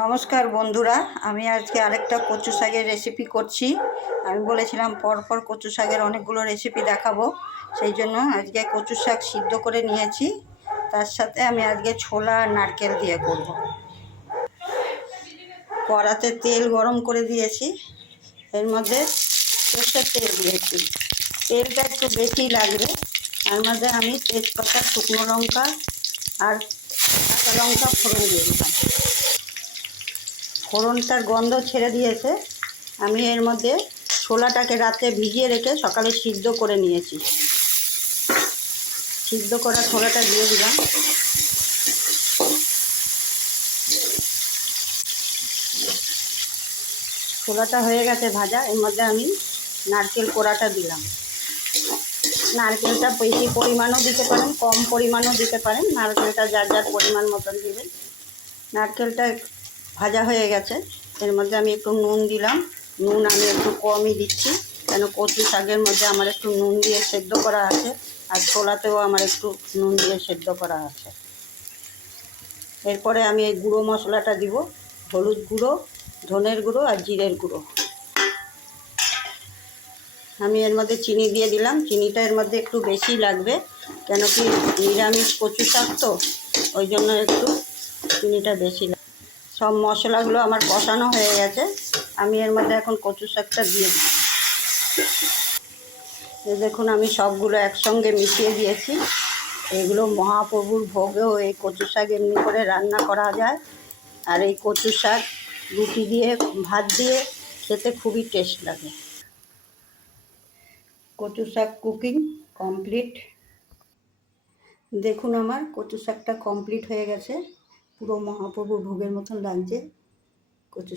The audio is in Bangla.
নমস্কার বন্ধুরা, আমি আজকে আরেকটা কচু শাকের রেসিপি করছি। আমি বলেছিলাম পরপর কচু শাকের অনেকগুলো রেসিপি দেখাবো, সেই জন্য আজকে কচু শাক সিদ্ধ করে নিয়েছি। তার সাথে আমি আজকে ছোলা আর নারকেল দিয়ে করব। কড়াতে তেল গরম করে দিয়েছি, এর মধ্যে সরষের তেল দিয়েছি। তেলটা একটু বেশি লাগবে। তার মধ্যে আমি তেজপাতা, শুকনো লঙ্কা আর কাঁচা লঙ্কা ফোড়ন দিয়ে দিলাম। ফোড়নটার গন্ধ ছেড়ে দিয়েছে। আমি এর মধ্যে ছোলাটাকে রাতে ভিজিয়ে রেখে সকালে সিদ্ধ করে নিয়েছি। সিদ্ধ করা ছোলাটা দিয়ে দিলাম। ছোলাটা হয়ে গেছে ভাজা, এর মধ্যে আমি নারকেল কোড়াটা দিলাম। নারকেলটা বেশি পরিমাণও দিতে পারেন, কম পরিমাণও দিতে পারেন। নারকেলটা যার যার পরিমাণ মতন দিবেন। নারকেলটা ভাজা হয়ে গেছে, এর মধ্যে আমি একটু নুন দিলাম। নুন আমি একটু কমই দিচ্ছি, কেন কচু শাকের মধ্যে আমার একটু নুন দিয়ে সেদ্ধ করা আছে, আর ছোলাতেও আমার একটু নুন দিয়ে সেদ্ধ করা আছে। এরপরে আমি এই গুঁড়ো মশলাটা দিব, হলুদ গুঁড়ো, ধনের গুঁড়ো আর জিরের গুঁড়ো। আমি এর মধ্যে চিনি দিয়ে দিলাম। চিনিটা এর মধ্যে একটু বেশি লাগবে, কেন কি নিরামিষ কচু শাক তো, ওই জন্য একটু চিনিটা বেশি লাগবে। সব মশলাগুলো আমার কষানো হয়ে গেছে, আমি এর মধ্যে এখন কচু শাকটা দিয়ে দিই। এই দেখুন, আমি সবগুলো একসঙ্গে মিশিয়ে দিয়েছি। এগুলো মহাপ্রভুর ভোগেও এই কচু শাক এমনি করে রান্না করা যায়, আর এই কচু শাক রুটি দিয়ে, ভাত দিয়ে খেতে খুবই টেস্ট লাগে। কচু শাক কুকিং কমপ্লিট। দেখুন, আমার কচু শাকটা কমপ্লিট হয়ে গেছে, পুরো মহাপ্রভুর ভোগের মতন লাগছে কচু